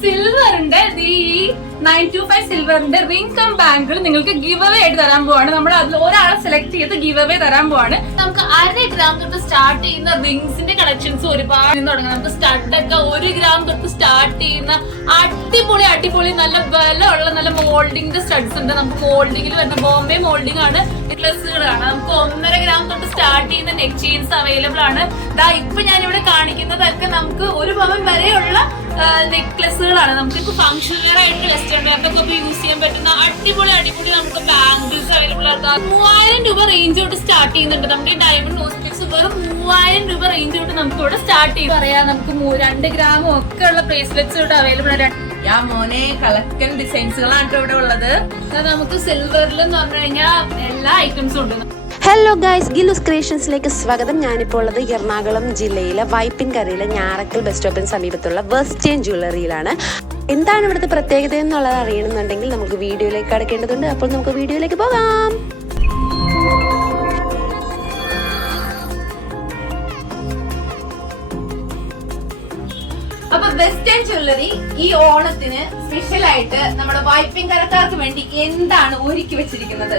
സിൽവറിന്റെ ഈ 925 സിൽവറിന്റെ ring come bangle നിങ്ങൾക്ക് give away ആയിട്ട് തരാൻ പോവാണ്. നമ്മൾ അതിൽ ഒരാളെ സെലക്ട് ചെയ്ത് ഗിവ് അവേ തരാൻ പോവാണ്. നമുക്ക് 1/2 ഗ്രാം തൊട്ട് സ്റ്റാർട്ട് ചെയ്യുന്ന റിംഗ്സിന്റെ കളക്ഷൻസ് ഒരുപാട് തുടങ്ങാം. നമുക്ക് സ്റ്റഡ് ഒക്കെ 1 ഗ്രാം തൊട്ട് സ്റ്റാർട്ട് ചെയ്യുന്ന അടിപൊളി നല്ല ബലമുള്ള നല്ല മോൾഡിംഗ് സ്റ്റഡ്സ് ഉണ്ട്. നമുക്ക് മോൾഡിംഗിൽ വരുന്ന ബോംബെ മോൾഡിംഗ് ആണ്. നെക്ലസുകളാണ്. നമുക്ക് 1.5 ഗ്രാം തൊട്ട് സ്റ്റാർട്ട് ചെയ്യുന്ന നെക്ക് ചെയിൻസ് അവൈലബിൾ ആണ്. ഇപ്പൊ ഞാനിവിടെ കാണിക്കുന്നതൊക്കെ നമുക്ക് 1 പവൻ വരെയുള്ള നെക്ലസുകളാണ്. നമുക്ക് ഇപ്പൊ ഫംഗ്ഷൻ വെയർ ആയിട്ട് വെസ്റ്റേൺ വെയറിലൊക്കെ യൂസ് ചെയ്യാൻ പറ്റുന്ന അടിപൊളി നമുക്ക് ബാംഗിൾസ് അവൈലബിൾ ആണ്. 3000 രൂപ റേഞ്ച് തൊട്ട് സ്റ്റാർട്ട് ചെയ്യുന്നുണ്ട്. നമ്മുടെ ഈ ഡയമണ്ട് നോസ്റ്റിക്സ് വെറും 3000 രൂപ റേഞ്ച് തൊട്ട് നമുക്ക് ഇവിടെ സ്റ്റാർട്ട് ചെയ്യും. പറയാം നമുക്ക് 2 ഗ്രാമും ഒക്കെ ഉള്ള ബ്രേസ്ലെറ്റ്സ് ഇവിടെ അവൈലബിൾ ആണ്. മോനെ കളക്ഷൻ ഡിസൈൻസുകളാണ് ഇവിടെ ഉള്ളത്. നമുക്ക് സിൽവറിൽ എന്ന് പറഞ്ഞു കഴിഞ്ഞാൽ എല്ലാ ഐറ്റംസും ഉണ്ട്. ഹലോ ഗൈസ്, ഗിലൂസ് ക്രിയേഷൻസിലേക്ക് സ്വാഗതം. ഞാനിപ്പോൾ ഉള്ളത് എറണാകുളം ജില്ലയിലെ വൈപ്പിൻകരയിലെ ഞാറക്കൽ ബസ് സ്റ്റോപ്പിന് സമീപത്തുള്ള വെസ്റ്റേൺ ജ്വല്ലറിയിലാണ്. എന്താണ് ഇവിടുത്തെ പ്രത്യേകത എന്നുള്ളത് അറിയണമെന്നുണ്ടെങ്കിൽ നമുക്ക് വീഡിയോയിലേക്ക് കടക്കേണ്ടതുണ്ട്. അപ്പോൾ നമുക്ക് വീഡിയോയിലേക്ക് പോകാം. അപ്പൊ വെസ്റ്റേൺ ജ്വല്ലറി ഈ ഓണത്തിന് സ്പെഷ്യൽ ആയിട്ട് നമ്മുടെ വൈപ്പിൻകരക്കാർക്ക് വേണ്ടി എന്താണ് ഒരുക്കി വെച്ചിരിക്കുന്നത്?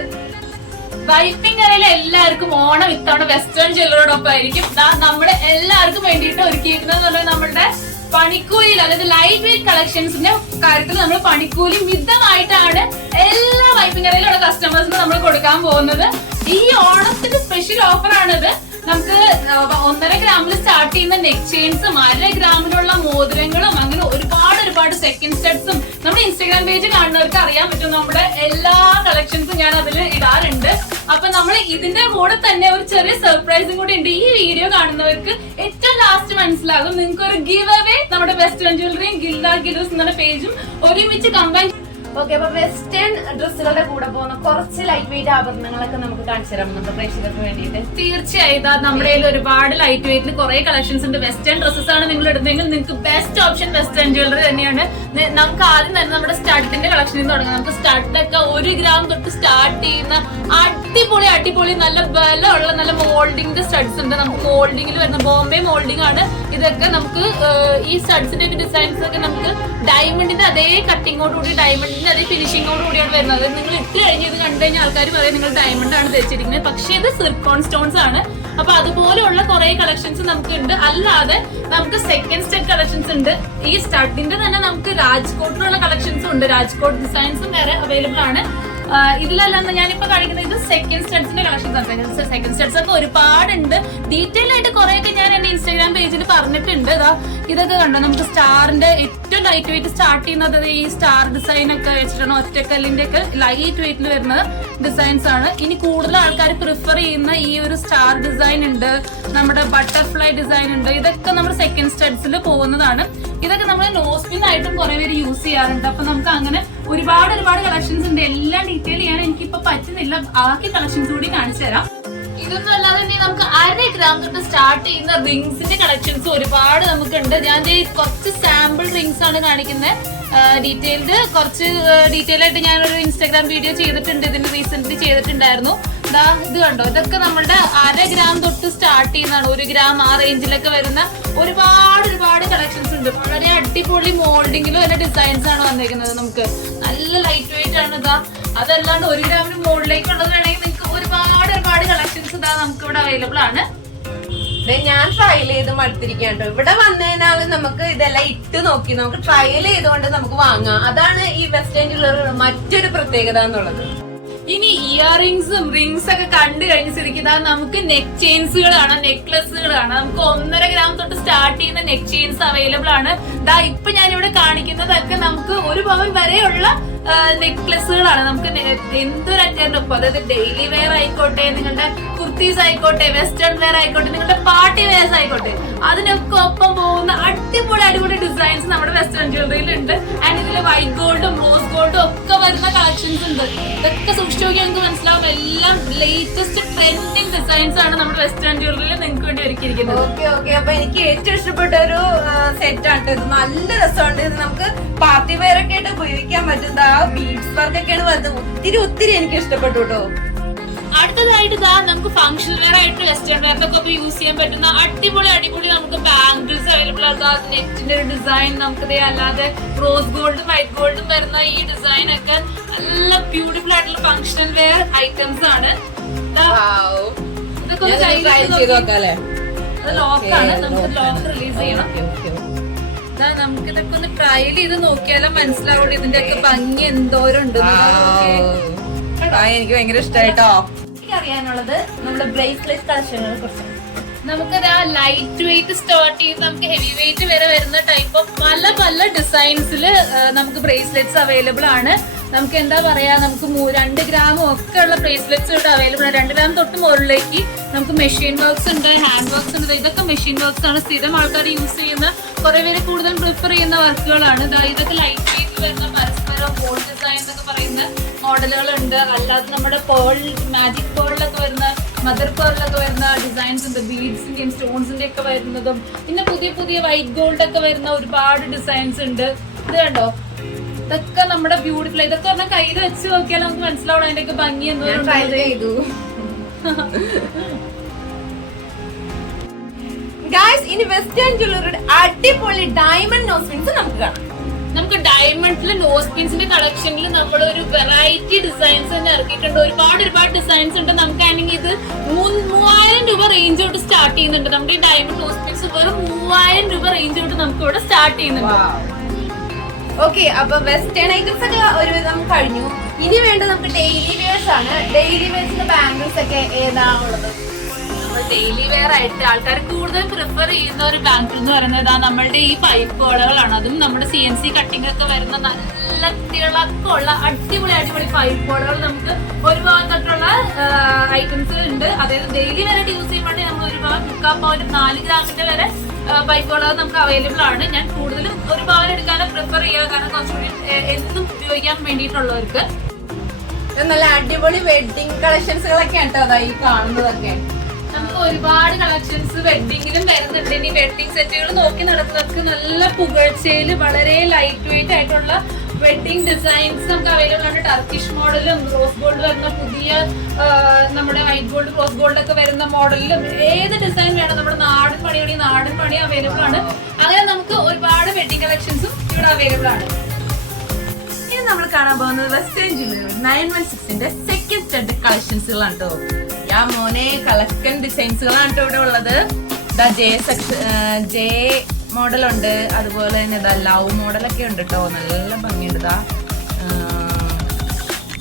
വൈപ്പിൻകരയിലെ എല്ലാവർക്കും ഓണം ഇത്തവണ വെസ്റ്റേൺ ജ്വല്ലറിയോടൊപ്പം ആയിരിക്കും. നമ്മുടെ എല്ലാവർക്കും വേണ്ടിയിട്ട് ഒരുക്കിയിരിക്കുന്നത് നമ്മുടെ പണിക്കൂലിയിൽ, അതായത് ലൈറ്റ് വെയിറ്റ് കളക്ഷൻസിന്റെ കാര്യത്തിൽ നമ്മൾ പണിക്കൂലി മിതമായിട്ടാണ് എല്ലാ വൈപ്പിൻകരയിലുള്ള കസ്റ്റമേഴ്സിന് നമ്മൾ കൊടുക്കാൻ പോകുന്നത്. ഈ ഓണത്തിന്റെ സ്പെഷ്യൽ ഓഫർ ആണിത്. നമുക്ക് 1.5 ഗ്രാമിൽ സ്റ്റാർട്ട് ചെയ്യുന്ന നെക്ക് ചെയിൻസും 1/2 ഗ്രാമിലുള്ള മോതിരങ്ങളും അങ്ങനെ ഒരുപാട് സെക്കൻഡ് സ്റ്റെപ്സും നമ്മുടെ ഇൻസ്റ്റാഗ്രാം പേജ് കാണുന്നവർക്ക് അറിയാൻ പറ്റും. നമ്മുടെ എല്ലാ കളക്ഷൻസും ഞാൻ അതിൽ ഇടാറുണ്ട്. അപ്പൊ നമ്മൾ ഇതിന്റെ കൂടെ തന്നെ ഒരു ചെറിയ സർപ്രൈസും കൂടി ഉണ്ട്. ഈ വീഡിയോ കാണുന്നവർക്ക് ഏറ്റവും ലാസ്റ്റ് മനസ്സിലാകും. നിങ്ങൾക്ക് ഒരു ഗിവ് അവേ നമ്മുടെ വെസ്റ്റേൺ ജ്വല്ലറിയും ഗിലൂസ് എന്ന പേജും ഒരുമിച്ച് കമ്പൈൻ. ഓക്കെ, അപ്പൊ വെസ്റ്റേൺ ഡ്രസ്സുകളുടെ കൂടെ പോകുന്ന കുറച്ച് ലൈറ്റ് വെയിറ്റ് ആഭരണങ്ങളൊക്കെ നമുക്ക് കാണിച്ചു തരാം നമ്മുടെ പ്രേക്ഷകർക്ക് വേണ്ടിയിട്ട്. തീർച്ചയായും നമ്മുടെ കയ്യിൽ ഒരുപാട് ലൈറ്റ് വെയിറ്റിൽ കുറെ കളക്ഷൻസ് ഉണ്ട്. വെസ്റ്റേൺ ഡ്രസ്സസ് ആണ് നിങ്ങൾ ഇടുന്നതെങ്കിൽ നിങ്ങൾക്ക് ബെസ്റ്റ് ഓപ്ഷൻ വെസ്റ്റേൺ ജ്വല്ലറി തന്നെയാണ്. നമുക്ക് ആദ്യം തന്നെ നമ്മുടെ സ്റ്റഡിന്റെ കളക്ഷനിൽ നിന്ന് തുടങ്ങാം. നമുക്ക് സ്റ്റഡൊക്കെ 1 ഗ്രാം തൊട്ട് സ്റ്റാർട്ട് ചെയ്യുന്ന അടിപൊളി നല്ല ബലമുള്ള നല്ല മോൾഡിംഗ് സ്റ്റഡ്സ് ഉണ്ട്. നമുക്ക് മോൾഡിംഗിൽ വരുന്ന ബോംബെ മോൾഡിംഗ് ആണ്. ഇതൊക്കെ നമുക്ക് ഈ സ്റ്റഡ്സിന്റെ ഒക്കെ ഡിസൈൻസ് ഒക്കെ നമുക്ക് ഡയമണ്ടിന്റെ അതേ കട്ടിങ്ങോടുകൂടി ഡയമണ്ടിന്റെ അതേ ഫിനിഷിങ്ങോട് കൂടിയാണ് വരുന്നത്. നിങ്ങൾ ഇട്ട് കഴിഞ്ഞ് ഇത് കണ്ടു കഴിഞ്ഞാൽ ആൾക്കാർ പറയും നിങ്ങൾ ഡയമണ്ട് ആണ് ധരിച്ചിരിക്കുന്നത്. പക്ഷേ ഇത് സിർക്കോൺ സ്റ്റോൺസ് ആണ്. അപ്പൊ അതുപോലെയുള്ള കുറെ കളക്ഷൻസ് നമുക്ക് ഉണ്ട്. അല്ലാതെ നമുക്ക് സെക്കൻഡ് സ്റ്റെപ്പ് കളക്ഷൻസ് ഉണ്ട്. ഈ സ്റ്റഡിന്റെ തന്നെ നമുക്ക് രാജ്കോട്ടിലുള്ള കളക്ഷൻസും ഉണ്ട്. രാജ്കോട്ട് ഡിസൈൻസും വേറെ അവൈലബിൾ ആണ്. ഇതിലെല്ലാം ഞാനിപ്പോ കാണിക്കുന്നത് ഇത് സെക്കൻഡ് സ്റ്റെപ്സിന്റെ കളക്ഷൻസ് ആണ്. സെക്കൻഡ് സ്റ്റെപ്സ് ഒക്കെ ഒരുപാടുണ്ട്. ഡീറ്റെയിൽ ആയിട്ട് കുറെയൊക്കെ ഞാൻ എന്റെ ഇൻസ്റ്റാഗ്രാം പേജിൽ പറഞ്ഞിട്ടുണ്ട്. ഇതൊക്കെ കണ്ടോ, നമുക്ക് സ്റ്റാറിന്റെ ഏറ്റവും ലൈറ്റ് വെയിറ്റ് സ്റ്റാർട്ട് ചെയ്യുന്നത് ഈ സ്റ്റാർ ഡിസൈൻ ഒക്കെ വെച്ചിട്ടാണ്. ഒറ്റക്കല്ലിന്റെ ഒക്കെ ലൈറ്റ് വെയിറ്റിൽ വരുന്ന ഡിസൈൻസ് ആണ്. ഇനി കൂടുതൽ ആൾക്കാർ പ്രിഫർ ചെയ്യുന്ന ഈ ഒരു സ്റ്റാർ ഡിസൈൻ ഉണ്ട്, നമ്മുടെ ബട്ടർഫ്ലൈ ഡിസൈൻ ഉണ്ട്. ഇതൊക്കെ നമ്മുടെ സെക്കൻഡ് സ്റ്റെപ്സിൽ പോകുന്നതാണ്. ഇതൊക്കെ നമ്മൾ നോസ്പിൻ ആയിട്ടും കുറെ പേര് യൂസ് ചെയ്യാറുണ്ട്. അപ്പൊ നമുക്ക് അങ്ങനെ ഒരുപാട് കളക്ഷൻസ് ഉണ്ട്. എല്ലാം ഡീറ്റെയിൽ ചെയ്യാൻ എനിക്കിപ്പോ പറ്റുന്നില്ല. ബാക്കി കളക്ഷൻസ് കൂടി കാണിച്ചു തരാം. ഇതൊന്നും അല്ലാതെ തന്നെ നമുക്ക് 1/2 ഗ്രാം തൊട്ട് സ്റ്റാർട്ട് ചെയ്യുന്ന റിംഗ്സിന്റെ കളക്ഷൻസ് ഒരുപാട് നമുക്കുണ്ട്. ഞാൻ കുറച്ച് സാമ്പിൾ റിംഗ്സ് ആണ് കാണിക്കുന്നത്. കുറച്ച് ഡീറ്റെയിൽ ആയിട്ട് ഞാനൊരു ഇൻസ്റ്റാഗ്രാം വീഡിയോ ചെയ്തിട്ടുണ്ട്. ഇതിന് റീസെന്റ് ചെയ്തിട്ടുണ്ടായിരുന്നു. ഇത് കണ്ടോ, ഇതൊക്കെ നമ്മുടെ 1/2 ഗ്രാം തൊട്ട് സ്റ്റാർട്ട് ചെയ്യുന്നതാണ്. 1 ഗ്രാം ആ റേഞ്ചിലൊക്കെ വരുന്ന ഒരുപാട് കളക്ഷൻസ് ഉണ്ട്. വളരെ അടിപൊളി മോൾഡിങ്ങിലും എല്ലാ ഡിസൈൻസ് ആണ് വന്നിരിക്കുന്നത്. നമുക്ക് നല്ല ലൈറ്റ് വെയിറ്റ് ആണ്. അതല്ലാണ്ട് 1 ഗ്രാമിന് മുകളിലേക്ക് ഉള്ളത് വേണമെങ്കിൽ നിങ്ങൾക്ക് ഒരുപാട് കളക്ഷൻസ് നമുക്ക് ഇവിടെ അവൈലബിൾ ആണ്. ഞാൻ ട്രയൽ ചെയ്ത് മടുത്തിരിക്കാട്ടോ. ഇവിടെ വന്നതിനാൽ നമുക്ക് ഇതെല്ലാം ഇട്ട് നോക്കി നമുക്ക് ട്രയൽ ചെയ്തുകൊണ്ട് നമുക്ക് വാങ്ങാം. അതാണ് ഈ വെസ്റ്റേൺ ജ്വല്ലറിയുടെ മറ്റൊരു പ്രത്യേകത എന്നുള്ളത്. ഇനി ഇയറിംഗ്സും റിംഗ്സ് ഒക്കെ കണ്ടു കഴിഞ്ഞ സ്ഥിതിക്ക് നമുക്ക് നെക്ക് ചെയിൻസുകൾ കാണാം, നെക്ലസുകൾ കാണാം. നമുക്ക് 1.5 ഗ്രാം തൊട്ട് സ്റ്റാർട്ട് ചെയ്യുന്ന നെക്ക് ചെയിൻസ് അവൈലബിൾ ആണ്. ഇപ്പൊ ഞാനിവിടെ കാണിക്കുന്നതൊക്കെ നമുക്ക് 1 പവൻ വരെയുള്ള നെക്ലസുകളാണ്. നമുക്ക് എന്തൊരു അറ്റൻഡൊപ്പം, അതായത് ഡെയിലി വെയർ ആയിക്കോട്ടെ, നിങ്ങളുടെ കുർത്തീസ് ആയിക്കോട്ടെ, വെസ്റ്റേൺ വെയർ ആയിക്കോട്ടെ, നിങ്ങളുടെ പാർട്ടി വെയർസ് ആയിക്കോട്ടെ, അതിനൊക്കെ ഒപ്പം പോകുന്ന അടിപൊളി ഡിസൈൻസ് നമ്മുടെ വെസ്റ്റേൺ ജ്വല്ലറിയിൽ ഉണ്ട്. ആൻഡ് ഇതിൽ വൈറ്റ് ഗോൾഡും റോസ് ഗോൾഡും ഒക്കെ വരുന്ന കളക്ഷൻസ് ഉണ്ട്. ഇതൊക്കെ സൂക്ഷിച്ചു നോക്കി നിങ്ങൾക്ക് മനസ്സിലാവും. എല്ലാം ലേറ്റസ്റ്റ് ട്രെൻഡിങ് ഡിസൈൻസ് ആണ് നമ്മുടെ വെസ്റ്റേൺ ജ്വല്ലറിയിൽ നിങ്ങൾക്ക് വേണ്ടി ഒരുക്കിയിരിക്കുന്നത്. ഓക്കെ, അപ്പൊ എനിക്ക് ഏറ്റവും ഇഷ്ടപ്പെട്ട ഒരു സെറ്റ് ആണ് ഇത്. നല്ല രസമുണ്ട്. ഇത് നമുക്ക് പാർട്ടി വെയർ ഒക്കെ ആയിട്ട് ഉപയോഗിക്കാൻ പറ്റുന്ന ബീഡ്സ് വർക്ക് ഒക്കെയാണ് വരുന്നത്. ഒത്തിരി എനിക്ക് ഇഷ്ടപ്പെട്ടു കേട്ടോ. അടുത്തതായിട്ട് ഇതാ നമുക്ക് ഫംഗ്ഷണൽ വെയർ ആയിട്ട് വെസ്റ്റേൺ വെയറിനൊക്കെ ഒക്കെ യൂസ് ചെയ്യാൻ പറ്റുന്ന അടിപൊളി നമുക്ക് ബാംഗിൾസ് അവൈലബിൾ ആണ്. നെറ്റിന്റെ ഒരു ഡിസൈൻ നമുക്ക് അല്ലാതെ റോസ് ഗോൾഡും വൈറ്റ് ഗോൾഡും വരുന്ന ഈ ഡിസൈൻ ഒക്കെ നല്ല ബ്യൂട്ടിഫുൾ ആയിട്ടുള്ള ഫംഗ്ഷണൽ വെയർ ഐറ്റംസ് ആണ്. ഇതൊക്കെ ലോക്കാണ്, നമുക്ക് ലോക്ക് റിലീസ് ചെയ്യണം. നമുക്ക് ഇതൊക്കെ ഒന്ന് ട്രയൽ ചെയ്ത് നോക്കിയാലും മനസ്സിലാവുള്ളൂ ഇതിന്റെ ഒക്കെ ഭംഗി എന്തോരം ഉണ്ട്. എനിക്ക് ഭയങ്കര ഇഷ്ടമായിട്ടോ. അറിയാനുള്ളത് നമ്മുടെ ബ്രേസ്ലെറ്റ് കളക്ഷനുകളെ കുറിച്ച്. നമുക്കത് ലൈറ്റ് വെയിറ്റ് സ്റ്റാർട്ട് ചെയ്ത് നമുക്ക് ഹെവി വെയിറ്റ് വരെ വരുന്ന ടൈപ്പ് ഓഫ് പല ഡിസൈൻസിൽ നമുക്ക് ബ്രേസ്ലെറ്റ്സ് അവൈലബിൾ ആണ്. നമുക്ക് എന്താ പറയാ, നമുക്ക് 2 ഗ്രാമും ഒക്കെ ഉള്ള ബ്രേസ്ലെറ്റ്സ് ഇവിടെ അവൈലബിൾ ആണ്. 2 ഗ്രാം തൊട്ട് മുകളിലേക്ക് നമുക്ക് മെഷീൻ വർക്ക്സ് ഉണ്ട്, ഹാൻഡ് വർക്ക്സ് ഉണ്ട്. ഇതൊക്കെ മെഷീൻ വർക്ക്സ് ആണ്, സ്ഥിരം ആൾക്കാർ യൂസ് ചെയ്യുന്ന, കുറെ പേര് കൂടുതൽ പ്രിഫർ ചെയ്യുന്ന വർക്കുകളാണ്. ഇതൊക്കെ ലൈറ്റ് വെയിറ്റ് വരുന്ന പരസ്പരം ഗോൾഡ് ഡിസൈൻ എന്നൊക്കെ പറയുന്ന മോഡലുകളുണ്ട്. അല്ലാതെ നമ്മുടെ പേൾ, മാജിക് പേളിലൊക്കെ വരുന്ന, മദർ പേളിലൊക്കെ വരുന്ന ഡിസൈൻസ് ഉണ്ട്. ബീഡ്സിന്റെയും സ്റ്റോൺസിന്റെ ഒക്കെ വരുന്നതും പിന്നെ പുതിയ വൈറ്റ് ഗോൾഡ് ഒക്കെ വരുന്ന ഒരുപാട് ഡിസൈൻസ് ഉണ്ട്. ഇത് കണ്ടോ, ഇതൊക്കെ നമ്മുടെ ബ്യൂട്ടിഫുൾ. ഇതൊക്കെ പറഞ്ഞാൽ കയ്യിൽ വെച്ച് നോക്കിയാൽ നമുക്ക് മനസ്സിലാവണം അതിന്റെ ഒക്കെ ഭംഗി എന്ന് ചെയ്തു. ഗായ്സ്, ഇനി വെസ്റ്റേൺ ജ്വല്ലറിയുടെ അടിപൊളി ഡയമണ്ട് നോസ് പിൻസ് നമുക്ക് കാണാം. നമുക്ക് ഡയമണ്ടിലെ നോസ് പിൻസിന്റെ കളക്ഷനിൽ നമ്മൾ ഒരു വെറൈറ്റി ഡിസൈൻസ് തന്നെ ഇറക്കിയിട്ടുണ്ട്. ഒരുപാട് ഡിസൈൻസ് ഉണ്ട്. നമുക്കാണെങ്കിൽ ഇത് 3000 രൂപ റേഞ്ച് തൊട്ട് സ്റ്റാർട്ട് ചെയ്യുന്നുണ്ട്. നമ്മുടെ ഈ ഡയമണ്ട് നോസ് പിൻസ് വെറും 3000 രൂപ റേഞ്ച് തൊട്ട് നമുക്ക് ഇവിടെ സ്റ്റാർട്ട് ചെയ്യുന്നുണ്ട്. ഓക്കെ, അപ്പൊ വെസ്റ്റേൺ ഐറ്റംസ് ഒക്കെ ഒരുവിധം കഴിഞ്ഞു. ഇനി വേണ്ടത് നമുക്ക് ഡെയിലി വെയർസ് ആണ്. ഡെയിലി വെയർസിന്റെ ബാംഗിൾസ് ഒക്കെ ഏതാണ് ഉള്ളത്? ഡെയിലി വെയർ ആയിട്ട് ആൾക്കാർ കൂടുതൽ പ്രിഫർ ചെയ്യുന്ന ഒരു ബാങ്കിൾ എന്ന് പറയുന്നത് നമ്മളുടെ ഈ പൈപ്പ് കോളകളാണ്. അതും നമ്മുടെ CNC കട്ടിംഗ് ഒക്കെ വരുന്ന നല്ല തിളക്കമുള്ള അടിപൊളി പൈപ്പ് കോളകൾ നമുക്ക് ഒരുപാടുള്ള ഐറ്റംസ് ഉണ്ട്. അതായത് ഡെയിലി വെയർ ആയിട്ട് യൂസ് ചെയ്യുമ്പോൾ നമ്മൾ ഒരുപാട് 4 ഗ്രാമിന്റെ വരെ പൈപ്പ് കോളകൾ നമുക്ക് അവൈലബിൾ ആണ്. ഞാൻ കൂടുതലും ഒരുപാട് എടുക്കാനും പ്രിഫർ ചെയ്യുക, കാരണം കുറച്ചുകൂടി എന്നും ഉപയോഗിക്കാൻ വേണ്ടിയിട്ടുള്ളവർക്ക്. നല്ല അടിപൊളി വെഡിങ് കളക്ഷൻസുകളൊക്കെയാണ് കേട്ടോ ഈ കാണുന്നതൊക്കെ. നമുക്ക് ഒരുപാട് കളക്ഷൻസ് വെഡിങ്ങിലും വരുന്നുണ്ട്. ഇനി വെഡിങ് സെറ്റുകൾ നോക്കി നടക്കുന്നവർക്ക് നല്ല പുകഴ്ചയിൽ വളരെ ലൈറ്റ് വെയിറ്റ് ആയിട്ടുള്ള വെഡിങ് ഡിസൈൻസ് നമുക്ക് അവൈലബിൾ ആണ്. ടർക്കിഷ് മോഡലും റോസ് ഗോൾഡ് വരുന്ന പുതിയ നമ്മുടെ വൈറ്റ് ഗോൾഡ്, റോസ് ഗോൾഡ് ഒക്കെ വരുന്ന മോഡലിലും ഏത് ഡിസൈൻ വേണം നമ്മുടെ നാടൻ പണി അവൈലബിൾ ആണ്. അങ്ങനെ നമുക്ക് ഒരുപാട് വെഡിങ് കളക്ഷൻസും ഇവിടെ അവൈലബിൾ ആണ്. ഇനി നമ്മൾ കാണാൻ പോകുന്നത് വെസ്റ്റേൺ ജ്വല്ലറി 916ന്റെ സെക്കൻഡ് സ്റ്റഡ് കളക്ഷൻസുകളാണ് കേട്ടോ. യാ മോനെ, കളക്ഷൻ ഡിസൈൻസുകളാണ് കേട്ടോ ഇവിടെ ഉള്ളത്. ജെ മോഡലുണ്ട്, അതുപോലെ തന്നെ ഇതാ ലവ് മോഡലൊക്കെ ഉണ്ട് കേട്ടോ. നല്ല ഭംഗിയുണ്ട്. ഇതാ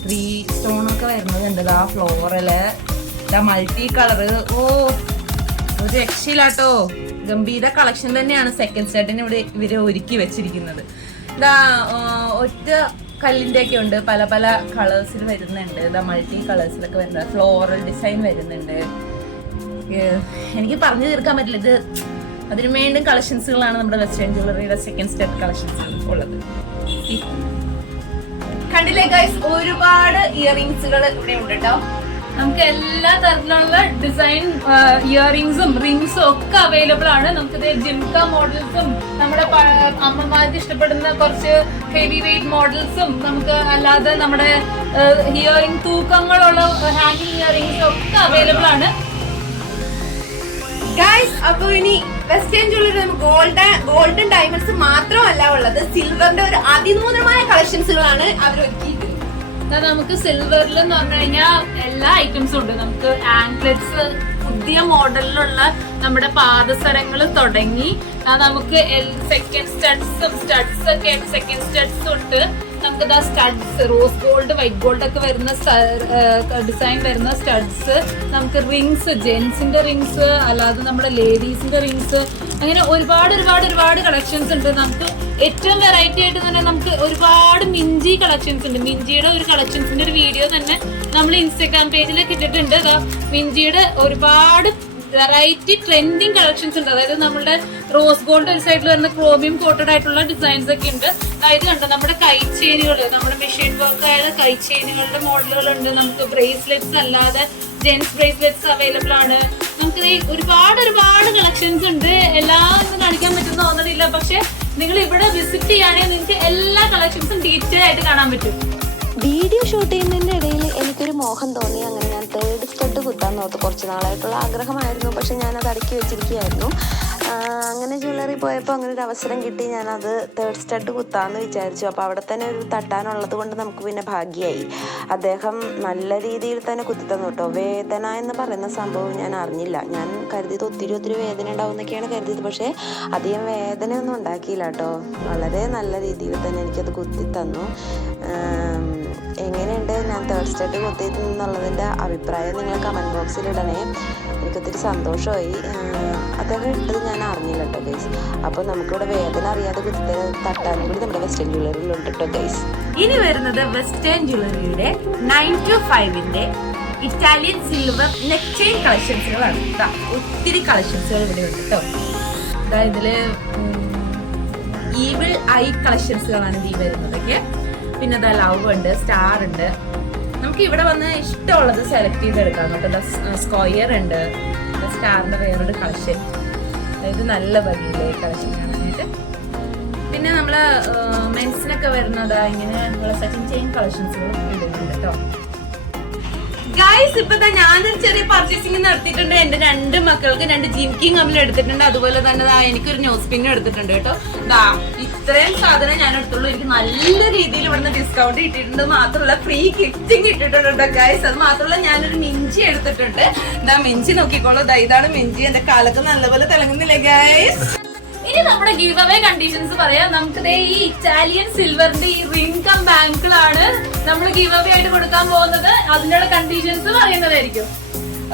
3 സ്റ്റോണൊക്കെ വരുന്നതുണ്ട്. ഇതാ ഫ്ലോറല്, ഇതാ മൾട്ടി കളറ്. ഒരു രക്ഷയില്ലാട്ടോ. ഗംഭീര കളക്ഷൻ തന്നെയാണ് സെക്കൻഡ് സ്റ്റഡിന് ഇവിടെ ഇവര് ഒരുക്കി വെച്ചിരിക്കുന്നത്. ഇതാ ഒറ്റ കല്ലിന്റെ ഒക്കെ ഉണ്ട്, പല കളേഴ്സിൽ വരുന്നുണ്ട്. ഇതാ മൾട്ടി കളേഴ്സിലൊക്കെ വരുന്നത്, ഫ്ലോറൽ ഡിസൈൻ വരുന്നുണ്ട്. എനിക്ക് പറഞ്ഞു തീർക്കാൻ പറ്റില്ല. ഇത് അതിന് വേണ്ടി കളക്ഷൻസുകളാണ് നമ്മുടെ വെസ്റ്റേൺ ജ്വല്ലറിയുടെ സെക്കൻഡ് സ്റ്റെപ്പ് കളക്ഷൻസ് ഉള്ളത്. കണ്ടില്ലേ ഗൈസ്, ഒരുപാട് ഇയറിംഗ്സുകൾ ഇവിടെ ഉണ്ട് കേട്ടോ. നമുക്ക് എല്ലാ തരത്തിലുള്ള ഡിസൈൻ ഇയറിംഗ്സും റിംഗ്സും ഒക്കെ അവൈലബിൾ ആണ്. നമുക്ക് ജിംക മോഡൽസും നമ്മുടെ അമ്മമാർക്ക് ഇഷ്ടപ്പെടുന്ന കുറച്ച് ഹെവി വെയിറ്റ് മോഡൽസും, നമുക്ക് അല്ലാതെ നമ്മുടെ ഇയറിംഗ് തൂക്കങ്ങളുള്ള ഹാങ്ങിങ് ഇയറിംഗ്സും ഒക്കെ അവൈലബിൾ ആണ്. ഗൈസ്, അപ്പൊ ഇനി വെസ്റ്റേൺ ജ്വല്ലറി ഗോൾഡൻ ഡയമണ്ട്സ് മാത്രമല്ല ഉള്ളത്, സിൽവറിന്റെ ഒരു അതിനൂതനമായ കളക്ഷൻസുകളാണ് അവർ ഒരുക്കിയിരിക്കുന്നത്. നമുക്ക് സിൽവറിൽ എന്ന് പറഞ്ഞു കഴിഞ്ഞാൽ എല്ലാ ഐറ്റംസും ഉണ്ട്. നമുക്ക് ആംക്ലെറ്റ്സ്, പുതിയ മോഡലിലുള്ള നമ്മുടെ പാദസരങ്ങൾ തുടങ്ങി നമുക്ക് സെക്കൻഡ് സ്റ്റഡ്സ് ഒക്കെ ആയിട്ട് സെക്കൻഡ് സ്റ്റഡ്സ് ഉണ്ട്. നമുക്ക് studs, rose gold, white gold ഒക്കെ വരുന്ന ഡിസൈൻ വരുന്ന സ്റ്റഡ്സ്, നമുക്ക് റിങ്സ്, ജെന്റ്സിന്റെ റിങ്സ്, അല്ലാതെ നമ്മുടെ ലേഡീസിന്റെ റിങ്സ്, അങ്ങനെ ഒരുപാട് കളക്ഷൻസ് ഉണ്ട്. നമുക്ക് ഏറ്റവും വെറൈറ്റി ആയിട്ട് തന്നെ നമുക്ക് ഒരുപാട് മിഞ്ചി കളക്ഷൻസ് ഉണ്ട്. മിഞ്ചിയുടെ ഒരു കളക്ഷൻസിന്റെ ഒരു വീഡിയോ തന്നെ നമ്മൾ ഇൻസ്റ്റാഗ്രാം പേജിലേക്ക് ഇട്ടിട്ടുണ്ട്. മിഞ്ചിയുടെ ഒരുപാട് വെറൈറ്റി ട്രെൻഡിങ് കളക്ഷൻസ് ഉണ്ട്. അതായത് നമ്മുടെ റോസ് ഗോൾഡ് ഒരു സൈഡിൽ വരുന്ന ക്രോമിയം കോട്ടഡ് ആയിട്ടുള്ള ഡിസൈൻസ് ഒക്കെ ഉണ്ട്. അതായത് കണ്ടോ, നമ്മുടെ കൈ ചെയിനുകൾ, നമ്മുടെ മെഷീൻ വർക്ക് ആയ കൈ ചെയിനുകളുടെ മോഡലുകളുണ്ട്. നമുക്ക് ബ്രേസ്ലെറ്റ്സ് അല്ലാതെ ജെന്റ്സ് ബ്രേസ്ലെറ്റ്സ് അവൈലബിൾ ആണ്. നമുക്ക് ഒരുപാട് കളക്ഷൻസ് ഉണ്ട്. എല്ലാം ഒന്നും കാണിക്കാൻ പറ്റുന്ന തോന്നുന്നില്ല, പക്ഷെ നിങ്ങൾ ഇവിടെ വിസിറ്റ് ചെയ്യുകയാണെങ്കിൽ നിങ്ങൾക്ക് എല്ലാ കളക്ഷൻസും ഡീറ്റെയിൽ ആയിട്ട് കാണാൻ പറ്റും. വീഡിയോ ഷൂട്ട് ചെയ്യുന്നതിൻ്റെ ഇടയിൽ എനിക്കൊരു മോഹം തോന്നി. അങ്ങനെ ഞാൻ തേർഡ് സ്റ്റഡ് കുത്താൻ നോർത്തു. കുറച്ച് നാളായിട്ടുള്ള ആഗ്രഹമായിരുന്നു, പക്ഷെ ഞാനത് അടക്കി വെച്ചിരിക്കുകയായിരുന്നു. അങ്ങനെ ജ്വല്ലറി പോയപ്പോൾ അങ്ങനെ ഒരു അവസരം കിട്ടി. ഞാനത് തേർഡ് സ്റ്റഡ് കുത്താമെന്ന് വിചാരിച്ചു. അപ്പോൾ അവിടെ തന്നെ ഒരു തട്ടാനുള്ളത് കൊണ്ട് നമുക്ക് പിന്നെ ഭാഗ്യമായി. അദ്ദേഹം നല്ല രീതിയിൽ തന്നെ കുത്തിത്തന്നു കേട്ടോ. വേദന എന്ന് പറയുന്ന സംഭവം ഞാൻ അറിഞ്ഞില്ല. ഞാൻ കരുതിയത് ഒത്തിരി വേദന ഉണ്ടാവും എന്നൊക്കെയാണ് കരുതിയത്, പക്ഷേ അധികം വേദനയൊന്നും ഉണ്ടാക്കിയില്ല കേട്ടോ. വളരെ നല്ല രീതിയിൽ തന്നെ എനിക്കത് കുത്തിത്തന്നു. എങ്ങനെയുണ്ട് ഞാൻ തേർഡ് സ്റ്റഡ് കുത്തിയെന്നുള്ളതിൻ്റെ അഭിപ്രായം നിങ്ങൾ കമൻറ്റ് ബോക്സിൽ ഇടണേ. എനിക്കൊത്തിരി സന്തോഷമായി. അദ്ദേഹം ഇട്ടത് ഞാൻ അറിഞ്ഞില്ല കേട്ടോ ഗൈസ്. അപ്പോൾ നമുക്കിവിടെ വേദന അറിയാതെ കുത്തി തട്ടാനും കൂടി നമ്മുടെ വെസ്റ്റേൺ ജ്വല്ലറിയിലുണ്ട് കേട്ടോ ഗൈസ്. ഇനി വരുന്നത് വെസ്റ്റേൺ ജ്വല്ലറിയുടെ 9 to 5 Italian silver neck chain കളക്ഷൻസുകളാണ്. ഒത്തിരി കളക്ഷൻസുകൾ ഇവിടെ ഉണ്ട് കേട്ടോ. ഇതില് ഈവിൾ ഐ കളക്ഷൻസുകളാണ് ഈ വരുന്നതൊക്കെ. പിന്നെ ലവ് ഉണ്ട്, സ്റ്റാർ ഉണ്ട്. നമുക്ക് ഇവിടെ വന്ന് ഇഷ്ടമുള്ളത് സെലക്ട് ചെയ്തെടുക്കാം കേട്ടോ. സ്ക്വയർ ഉണ്ട്, സ്റ്റാറിന്റെ വേറൊരു കളക്ഷൻ. അതായത് നല്ല ഭംഗിയില്ലേ കളക്ഷൻ കാണാനായിട്ട്. പിന്നെ നമ്മള് മെൻസിനൊക്കെ വരുന്നത് ഇങ്ങനെ സെറ്റിംഗ് ചെയിൻ കളക്ഷൻസുകളും ഇടുന്നുണ്ട് കേട്ടോ. ഗൈസ്, ഇപ്പൊ ഞാനൊരു ചെറിയ പർച്ചേസിംഗ് നടത്തിയിട്ടുണ്ട്. എന്റെ 2 മക്കൾക്ക് 2 ജിംകിങ് കമ്മിൽ എടുത്തിട്ടുണ്ട്. അതുപോലെ തന്നെ എനിക്കൊരു ന്യൂസ് പിന്നും എടുത്തിട്ടുണ്ട് കേട്ടോ. ഇത്രയും സാധനം ഞാൻ എടുത്തുള്ളൂ. എനിക്ക് നല്ല രീതിയിൽ ഇവിടുന്ന് ഡിസ്കൗണ്ട് കിട്ടിയിട്ടുണ്ട്. മാത്രമല്ല ഫ്രീ ഗിഫ്റ്റും കിട്ടിയിട്ടുണ്ട് കേട്ടോ ഗൈസ്. അത് മാത്രമല്ല ഞാനൊരു മിഞ്ചി എടുത്തിട്ടുണ്ട്. മിഞ്ചി നോക്കിക്കോളൂ. ഇതാണ് മിഞ്ചി. എന്റെ കാലൊക്കെ നല്ലപോലെ തിളങ്ങുന്നില്ലേ ഗൈസ്? ഇനി നമ്മുടെ ഗീവ് അവേ കണ്ടീഷൻസ് പറയാം. നമുക്ക് ഈ ഇറ്റാലിയൻ സിൽവറിന്റെ ഈ റിംഗ് കം ബാങ്കിളാണ് നമ്മൾ ഗീവ് അവേ ആയിട്ട് കൊടുക്കാൻ പോകുന്നത്. അതിനുള്ള കണ്ടീഷൻസ് പറയുന്നതായിരിക്കും.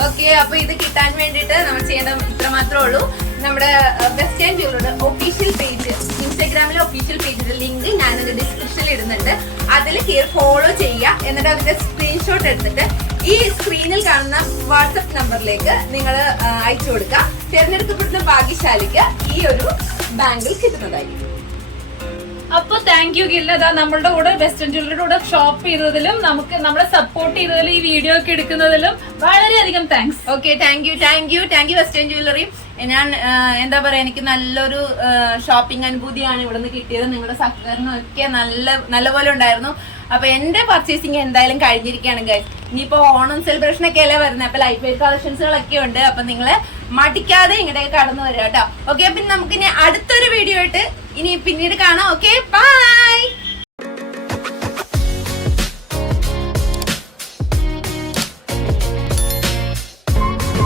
ഓക്കെ, അപ്പൊ ഇത് കിട്ടാൻ വേണ്ടിയിട്ട് നമ്മൾ ചെയ്യേണ്ട ഇത്ര മാത്രമേ ഉള്ളൂ. നമ്മുടെ വെസ്റ്റേൺ ജ്വല്ലറിയുടെ ഒഫീഷ്യൽ പേജ്, ഇൻസ്റ്റാഗ്രാമിലെ ഒഫീഷ്യൽ പേജിന്റെ ലിങ്ക് ഞാനത് ഡിസ്ക്രിപ്ഷനിൽ ഇടുന്നുണ്ട്. അതിൽ കയറി ഫോളോ ചെയ്യുക. എന്നിട്ട് അതിന്റെ സ്ക്രീൻഷോട്ട് എടുത്തിട്ട് ഈ സ്ക്രീനിൽ കാണുന്ന വാട്സപ്പ് നമ്പറിലേക്ക് നിങ്ങൾ അയച്ചു കൊടുക്കുക. തിരഞ്ഞെടുക്കപ്പെടുന്ന ഭാഗ്യശാലിക്ക് ഈ ഒരു ബാങ്കിൾ കിട്ടുന്നതായിരിക്കും. അപ്പൊ താങ്ക് യു ഗില്ല. നമ്മളുടെ കൂടെ വെസ്റ്റേൺ ജ്വല്ലറിയുടെ കൂടെ ഷോപ്പ് ചെയ്തതിലും നമുക്ക് നമ്മളെ സപ്പോർട്ട് ചെയ്തതിലും ഈ വീഡിയോ ഒക്കെ എടുക്കുന്നതിലും വളരെയധികം thanks. Okay, thank you western jewellery. ഞാൻ എന്താ പറയാ, എനിക്ക് നല്ലൊരു ഷോപ്പിംഗ് അനുഭൂതിയാണ് ഇവിടെ നിന്ന് കിട്ടിയത്. നിങ്ങളുടെ സഹകരണം ഒക്കെ നല്ലപോലെ ഉണ്ടായിരുന്നു. അപ്പൊ എന്റെ പർച്ചേസിങ് എന്തായാലും കഴിഞ്ഞിരിക്കുകയാണ് ഗൈസ്. ഇനിയിപ്പോ ഓണം സെലിബ്രേഷൻ ഒക്കെ അല്ലേ വരുന്നത്. അപ്പൊ ലൈഫ് വെയർ കളക്ഷൻസുകളൊക്കെ ഉണ്ട്. അപ്പൊ നിങ്ങള് മടിക്കാതെ ഇങ്ങോട്ടേക്ക് കടന്നു വരിക കേട്ടോ. ഓക്കെ, പിന്നെ നമുക്ക് ഇനി അടുത്തൊരു വീഡിയോ ആയിട്ട് പിന്നീട് കാണാം. Okay, by.